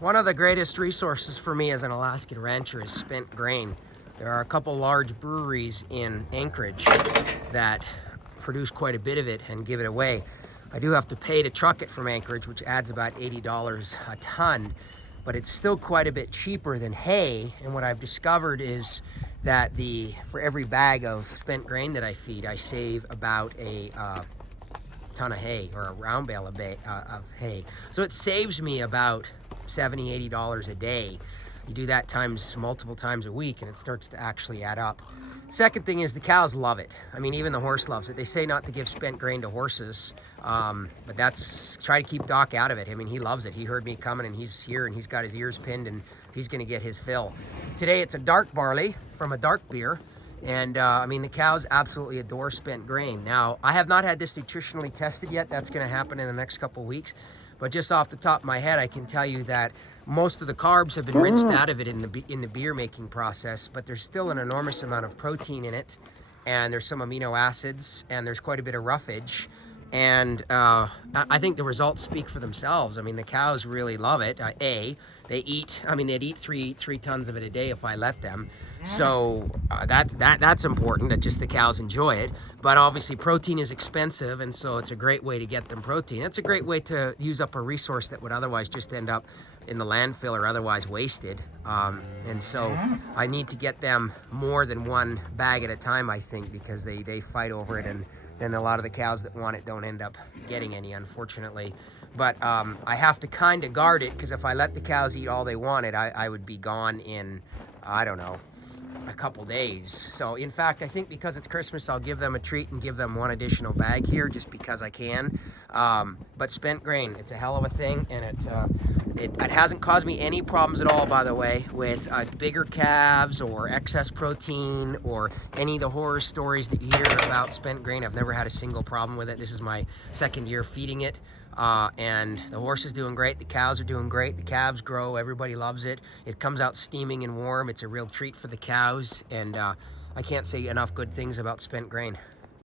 One of the greatest resources for me as an Alaskan rancher is spent grain. There are a couple large breweries in Anchorage that produce quite a bit of it and give it away. I do have to pay to truck it from Anchorage, which adds about $80 a ton, but it's still quite a bit cheaper than hay. And what I've discovered is that for every bag of spent grain that I feed, I save about a ton of hay, or a round bale of hay. So it saves me about $70, $80 a day. You do that times multiple times a week and it starts to actually add up. Second thing is the cows love it. I mean, even the horse loves it. They say not to give spent grain to horses, but try to keep Doc out of it. I mean, he loves it. He heard me coming and he's here and he's got his ears pinned and he's gonna get his fill. Today it's a dark barley from a dark beer. And I mean, the cows absolutely adore spent grain. Now, I have not had this nutritionally tested yet. That's gonna happen in the next couple weeks. But just off the top of my head, I can tell you that most of the carbs have been rinsed out of it in the beer making process, but there's still an enormous amount of protein in it, and there's some amino acids, and there's quite a bit of roughage. And I think the results speak for themselves. I mean, the cows really love it. They'd eat three tons of it a day if I let them. So that's important, that just the cows enjoy it. But obviously protein is expensive, and so it's a great way to get them protein. It's a great way to use up a resource that would otherwise just end up in the landfill or otherwise wasted. And so I need to get them more than one bag at a time, I think, because they fight over it, and then a lot of the cows that want it don't end up getting any, unfortunately. But I have to kind of guard it, because if I let the cows eat all they wanted, I would be gone in, I don't know, a couple days. So in fact, I think because it's Christmas, I'll give them a treat and give them one additional bag here, just because I can. But spent grain, it's a hell of a thing, and it hasn't caused me any problems at all, by the way, with bigger calves or excess protein or any of the horror stories that you hear about spent grain. I've never had a single problem with it. This is my second year feeding it. And the horse is doing great, the cows are doing great, the calves grow, everybody loves it. It comes out steaming and warm. It's a real treat for the cows, and I can't say enough good things about spent grain.